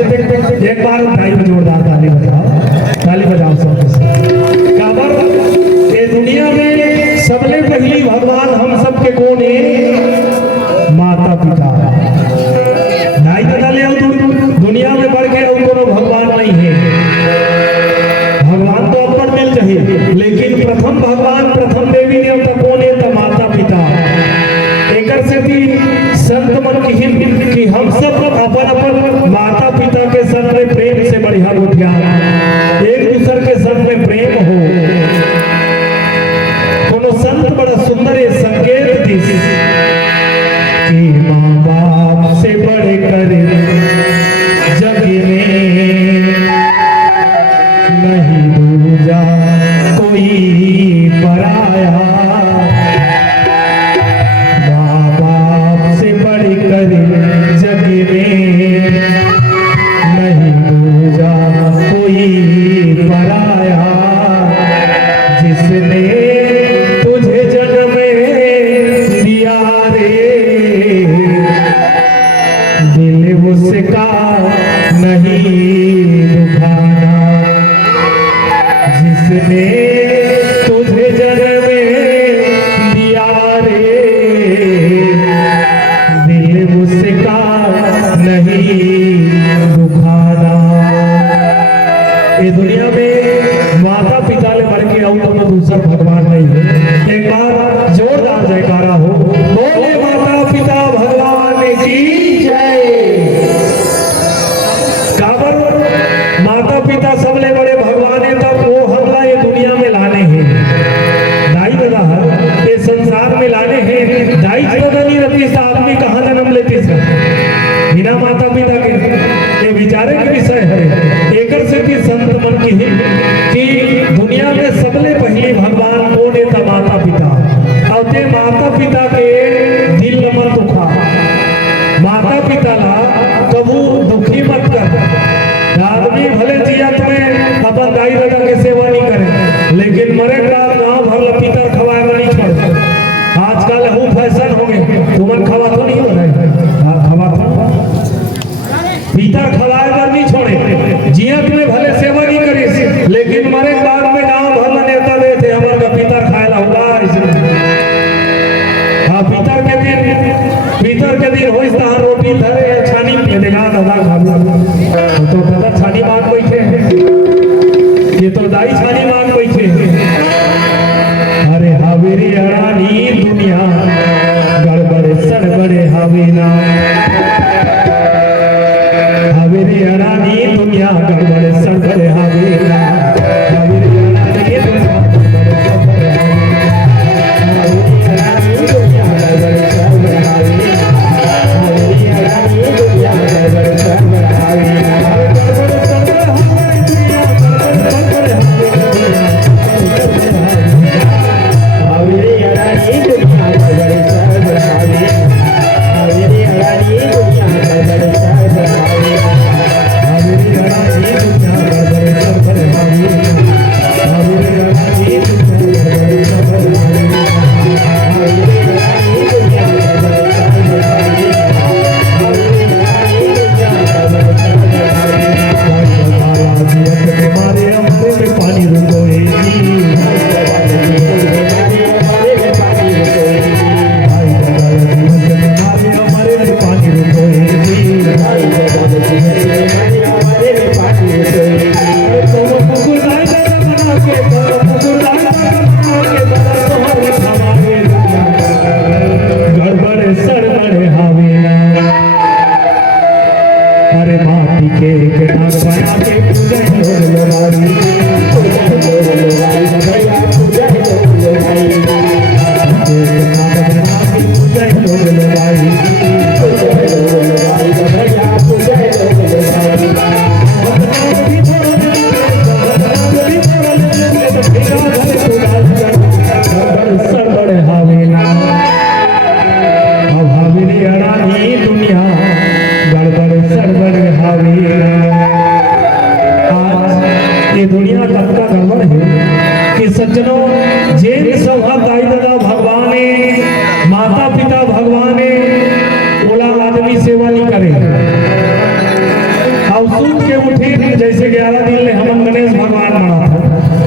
एक बार ताली में जोरदार ताली बजाओ सबके काबर ये दुनिया में सबले पहली भगवान हम सबके कौन है? माता पिता। दाई दादा ले दुनिया में बढ़ के और कोनो भगवान नहीं है। भगवान तो अपर मिल चाहिए, लेकिन प्रथम भगवान प्रथम देवी देवता कौन है? तो माता पिता। एकर से भी संत मन की हम सब अपन अपन माता पिता के संग में प्रेम से बढ़िया उठिया, एक दूसरे के संग में प्रेम हो। कोनो संत बड़ा सुंदर ये संकेत दी कि माँ बाप से बड़े करे जग में नहीं दूजा कोई पराया। माँ बाप से बड़े करे जग में नहीं दूजा कोई पराया। जिसने तुझे जन्म दिया रे दिल उसका नहीं दुखाना। जिसने तुझे जन्म दिया रे दिल उसका नहीं दुखाना। ये दुनिया में माता पिता ले बढ़ के और तो दूसरा भगवान नहीं है। एक बार जोरदार जयकारा हो, बोले माता पिता भगवान की जय। काबर माता पिता सबले बड़े भगवान है, तब वो हमला ये दुनिया में लाने हैं। दाई दादा ये संसार में लाने हैं। दाई दादा नहीं रहती तो आदमी कहाँ जन्म लेती से बिना माता पिता के? ये विचारे के विषय है। एकर से भी संत मन की है कि दुनिया में सबले पहले भगवान कौन है? तो माता पिता। और ते माता पिता के दिल मत दुखा, माता पिता ला कबू दुखी मत कर। आदमी भले जिया तुम्हें अपन दाई दादा के सेवा नहीं करे, लेकिन मरे बाद गाँव भर पीतर खवाए नहीं छोड़। आजकल वो फैशन हो गए, तुमन खवा तो नहीं हो रहे, खवा तो पीतर खवाए पर नहीं छोड़े। जिया तुम्हें भले सेवा नहीं करे, लेकिन मरे बाद में गाँव भर नेता देते हमारे का पीतर खाएला होगा। हाँ पीतर के दिन हो रोटी धरे छानी पे देगा दादा खा तो दादा छानी मांग बैठे हैं, ये तो दाई छानी मांग बैठे हैं। अरे हावेरी अड़ानी दुनिया गड़बड़े सड़बड़े हावेना। हावेरी अड़ानी दुनिया गड़बड़े सड़बड़े हावेना। और सूत के उठे जैसे 11 दिन ले हमन गणेश भगवान मना था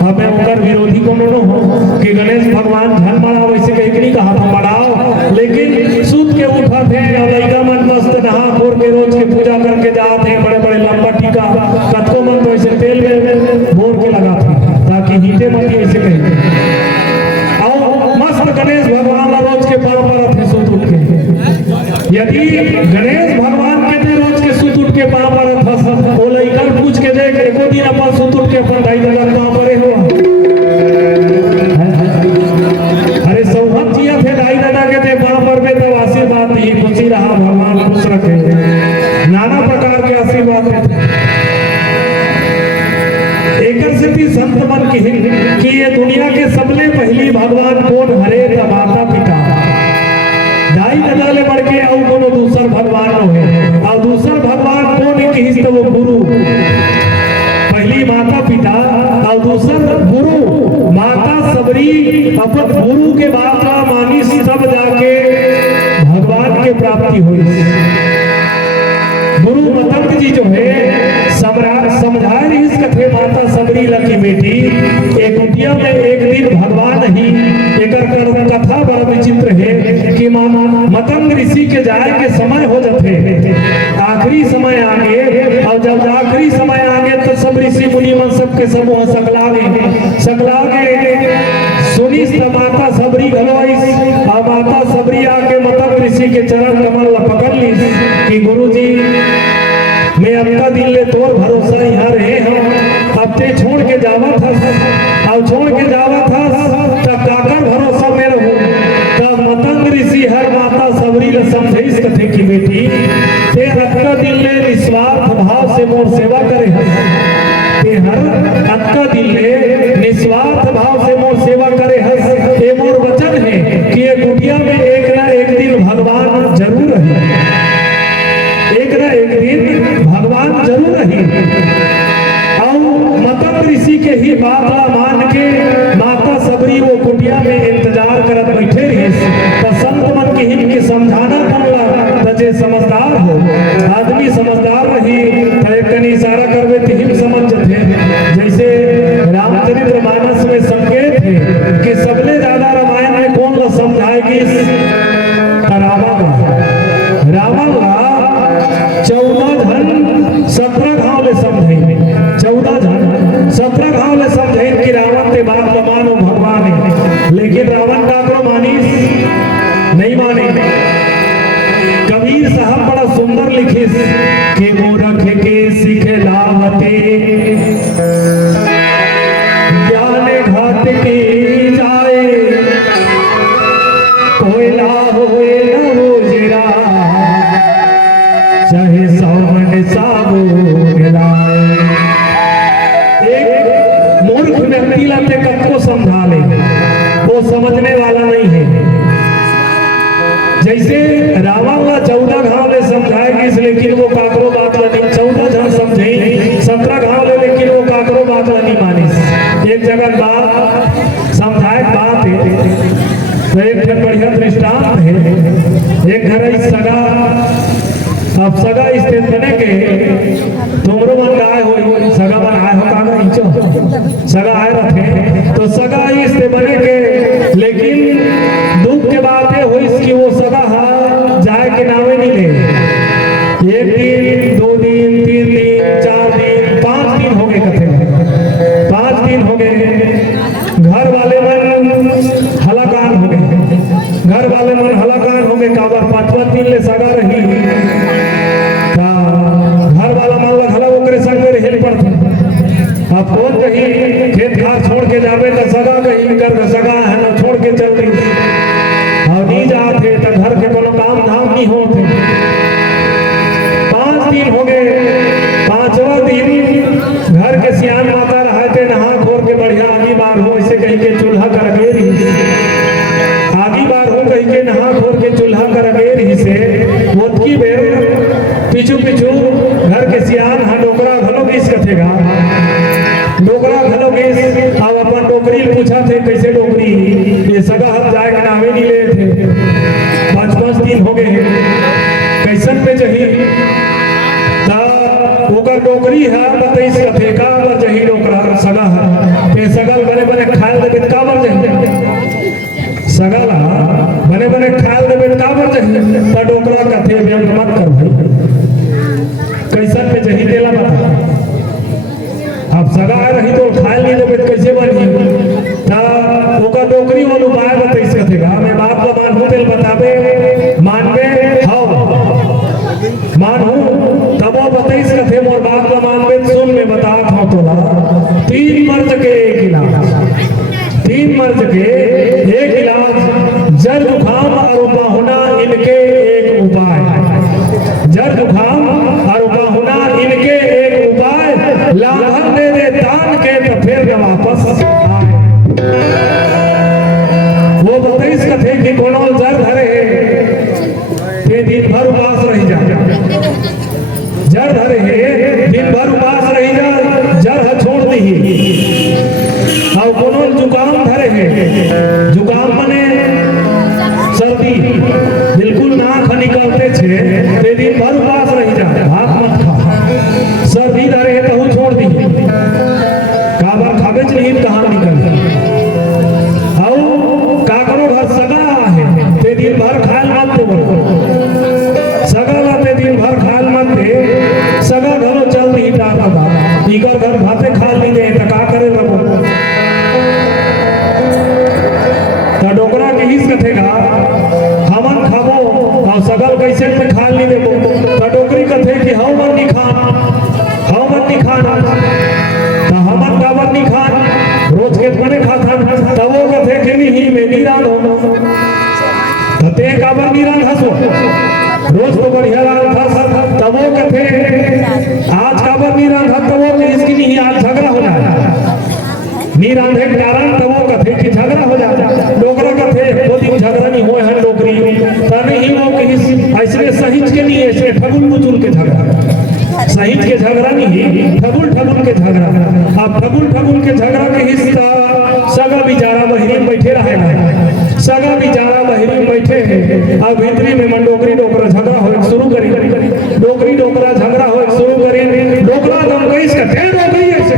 हमें उनकर विरोधी कोनो न हो कि गणेश भगवान झन मना वैसे कहीं नहीं कहा था मनाओ, लेकिन सूत के उठा थे और लड़का मन मस्त नहा खोर के रोज के पूजा करके जाते हैं, बड़े बड़े लंबा टीका कतको मन तो ऐसे तेल में बोर के लगाते ताकि हीटे मत ऐसे कहीं, और मस्त गणेश भगवान रोज के पाँव पर थे सूत उठ के। यदि गणेश भगवान के थे रोज के सूत उठ के पाँव पर वो लड़का पूछ के जाए एको दिन अपन सूत उठ के अपन ढाई हजार पाँव परे हो, अरे सौभाग्य जिया थे ढाई दादा के थे पाँव पर में तब आशीर्वाद नहीं खुशी रहा भगवान खुश रखे, नाना प्रकार के आशीर्वाद थे। एक संत मन की कि ये दुनिया के सबले पहली भगवान कौन हरे त माता पिता दाई दादा ले बढ़ के और कोनो दूसर भगवान है, और दूसर भगवान कौन की तो वो गुरु, पहली माता पिता और दूसर गुरु। माता सबरी अपन गुरु के बात मानी सब जाके भगवान के प्राप्ति हुई। गुरु मतंग जी जो है समझा रही इस कथे माता सबरी लकी बेटी एक कुटिया में एक दिन भगवान ही एक कथा बड़ा विचित्र है कि मतंग ऋषि के जाए के समय हो जाते आखिरी समय आगे, और जब आखिरी समय आगे तो सब ऋषि मुनि मन सबके समूह सकलागे सुनी माता सबरी घलोइस, और माता सबरी आके मतंग ऋषि के चरण कमल पकड़ ली कि गुरु जी मैं अपना दिल ले तोर भरोसा यहाँ रहे हम अब ते छोड़ के जावा था और छोड़ के जावा था तब काकर भरोसा में रहूं, तब मतंग ऋषि हर माता सबरी ले समझे इस कथे की बेटी ते अपना दिल ले निस्वार्थ भाव से मोर सेवा करे ते हर अपना दिल ले निस्वार्थ भाव से मोर सेवा करे हस, ये मोर वचन है कि ये कुटिया में एक ना एक दिन भगवान जरूर है, एक ना एक दिन भगवान जरूर रही। और मतंग ऋषि के ही बात मान के माता सबरी वो कुटिया में इंतजार करत बैठे रही, तो संत मन की हिम के समझाना पड़ला, तो जे समझदार हो आदमी समझदार रही तो एक कनी इशारा करवे तो हिम समझ जाते, जैसे रामचरित्र मानस में संकेत है कि सबले ज्यादा रामायण में कौन ला समझाएगी, रावण 14 जन 17 घाव ले समझे, 14 जन 17 घाव ले समझे कि रावण के बात मानो भगवान है, लेकिन रावण का मानिस नहीं माने। कबीर साहब बड़ा सुंदर लिखे कि मूर्ख के सिखलावते ज्ञान घात की जाए, कोयला होए न हो जरा चाहे सावन साबो मिलाए। एक मूर्ख व्यक्ति लाते कब को समझा ले वो समझने वाला नहीं है, जैसे रावण ला 14 घाव ले समझाएगी लेकिन वो काकरो बात नहीं, 14 जन समझे 17 घाव ले लेकिन वो काकरो बात नहीं मानी। एक जगह बात समझाए बात है तो एक बढ़िया दृष्टांत है, एक घर सगा अब सगा स्थित बने के तुमरो मन आए हो सगा मन आए हो कागा इंचो सगा आए रखे तो सगा स्थित बने के, लेकिन दुख के बात है हो इसकी वो सगा जाए के नावे नहीं ले, एक दिन 2 दिन 3 दिन 4 दिन 5 दिन हो गए कथे 5 दिन हो गए, घर वाले मन हलाकान हो गए, घर वाले मन हलाकान हो गए, काबर 5वां दिन ले सगा रही घर वाला मामला खला वो करे संग में हेल पड़ता, अब कौन कहीं खेत खार छोड़ के जावे तो सगा कहीं कर सगा है ना छोड़ के चल रही और नहीं जाते तो घर के कोनो काम धाम नहीं होते। 5 दिन हो गए, 5वां दिन घर के सियान माता रहते नहा खोर के बढ़िया आगी बार हो ऐसे कहीं के चूल्हा कर गे रही, आगी बार हो कहीं के नहा खोर के चूल्हा कर गे रही से मोतकी बेर पिछू पिछू घर के सियान हाँ डोकरा घलो गीस कथेगा, डोकरा घलो गीस अब अपन डोकरी पूछा थे कैसे डोकरी डोकरी है बताइस कथे का बर जही डोकरा सगा है ते सगल बने बने खाल देबे का बर जही सगल बने बने खाल देबे का बर जही त डोकरा कथे व्यंग मत कर भाई कैसन पे जही देला बता अब सगा रही तो खाल नहीं देबे कैसे बनी ता ओका डोकरी वाला उपाय बताइस कथे का मैं बाप का मानू तेल बताबे मानबे हां मानू तब वो बताइस कथे मोर बाप का मानबे सुन में बता था तोला 3 मर्द के एक इलाज 3 मर्द के एक इलाज जर जुखाम और पाहुना इनके एक उपाय जर जुखाम और पाहुना इनके एक उपाय लाभन दे दे दान के तो फिर वापस आए वो बताइस कथे कि कोनो जर धरे ये दिन भर उपास रही जा जर धरे दिन भर उपास रही जा जर छोड़ दी और कोनो जुकाम धरे है जुकाम मने सर्दी बिल्कुल नाक निकलते छे ते दिन भर उपास रही जा भात मत खा सर्दी धरे है तो छोड़ दी काबर खाबे नहीं कहां निकल और काकरो घर सगा है ते दिन भर खाल मत दे सगा लाते दिन भर खाल मत दे सगा घरो चल नहीं जाता था इकर घर भाते खा ली दे त का करे रहो त डोकरा के हिस कथेगा हमन खाबो और सगल कैसे पे खा ली देबो त डोकरी कथे कि हम मन नहीं खान त हमन काबर नहीं खान रोज के मने खाथन तब वो कथे कि नहीं मैं नहीं रानो ते काबर नहीं रान हसो रोज तो बढ़िया रान था तब वो कथे आज काबर नहीं रान था तब वो इसकी नहीं आज झगड़ा हो जाए नहीं रांधे के कारण तब वो कथे कि झगड़ा हो जाए डोकरा कथे वो दिन झगड़ा नहीं होए है डोकरी तने ही वो कि ऐसे सहित के नहीं ऐसे ठगुल मुचुल के झगड़ा सहित के झगड़ा नहीं ठगुल के झगड़ा अब ठगुल के झगड़ा के हिस्सा सगा बिचारा बहरी में बैठे रहेगा सगा बिचारा बहरी में बैठे हैं अब भीतरी में मन डोकरी डोकरा झगड़ा हो शुरू करी डोकरी डोकरा झगड़ा हो शुरू करी डोकरा दम कैस का तेल डोकरी ऐसे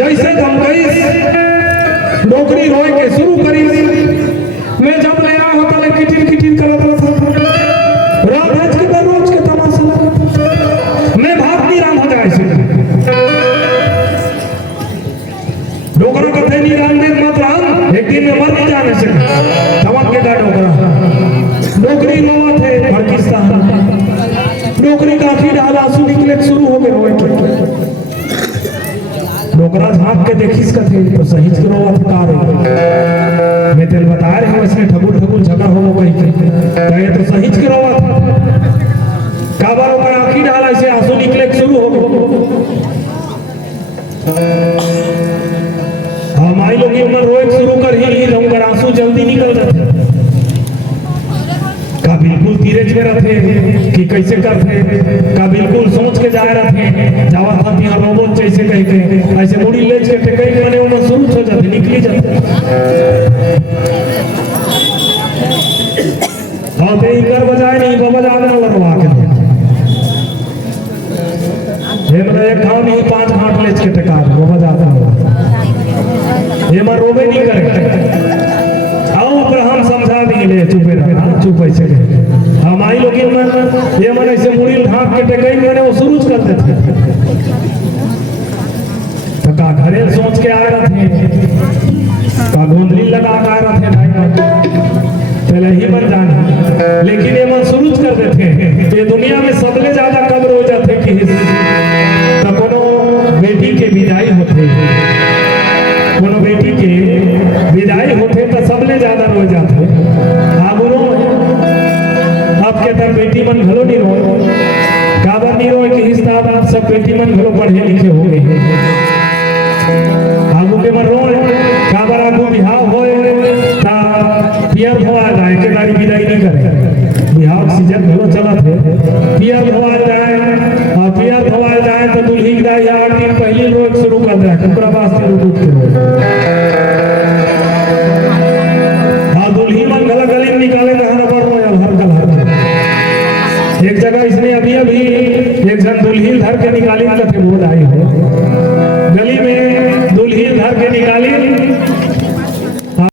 जैसे दम कैस डोकरी रोए के शुरू करी मैं जब नया होता ले किटिन करत रात के रोज के तमाशा मैं भाग नहीं राम हो जाए से डोकरा कथे नहीं राम दे मत राम एक दिन में मर नहीं जाने से धमक के का डोकरा डोकरी रोवा थे पाकिस्तान डोकरी काफी डाल आंसू निकले शुरू हो गए रोए डोकरा झांक के देखिस कथे तो सही से रोवा था कार मैं तेल बता रहे हूं इसने ठगुल झगड़ा हो गई कहे तो सही से रोवा था काबर ऊपर आंखी डाल ऐसे आंसू निकले शुरू हो गए हमारी लोग मन रोए शुरू कर ही रहूंगा आंसू जल्दी निकल जाते का बिल्कुल धीरज में रहते कि कैसे करते का बिल्कुल सोच के जा रहते जावा था यहाँ रोबोट जैसे कह के ऐसे मुड़ी ले के कई मने उनमें शुरू हो जाते निकली जाते और ते इकर बजाय नहीं बाबा जाने लड़वा के ये मतलब एक खाओ नहीं 5 घाट ले के टका बाबा जाता ये मर रोबे नहीं करे आओ पर हम समझा देंगे चुपे रहना चुप ऐसे हम आई लोग ये मन ऐसे मुड़ी ढाक के टकई मैंने वो शुरू कर देते का घरे सोच के आ रहे थे का गोंदली लगा के आ रहे थे भाई पहले ही बन जाना लेकिन ये मन शुरू कर देते ये दुनिया में सबले ज्यादा कब्र हो जाते कि तो कोनो बेटी के विदाई होते कोनो बेटी के विदाई होते तो सबले ज्यादा रो जाते आगुनो अब के तक बेटी मन घलो नहीं रोए काबर नहीं रोए कि हिस्सा सब बेटी मन घलो पढ़े लिखे हो गए आगू के मन रोए काबर आगू बिहाव होए ता पियर भवा जाए के गाड़ी विदाई नहीं करे बिहाव सीजन घलो चला थे पियर भवा जाए और पियर भवा जाए तो दुल्ही की दाई 8 दिन पहले रोज शुरू कर दे ओकरा वास्ते रुक के हां दुल्ही मन गला गली निकाले तो हर बार रोयल हर गल एक जगह इसने अभी भी एक जन दुल्ही धर के निकाली कथे बोल आई हो, गली में दुल्ही धर के निकाली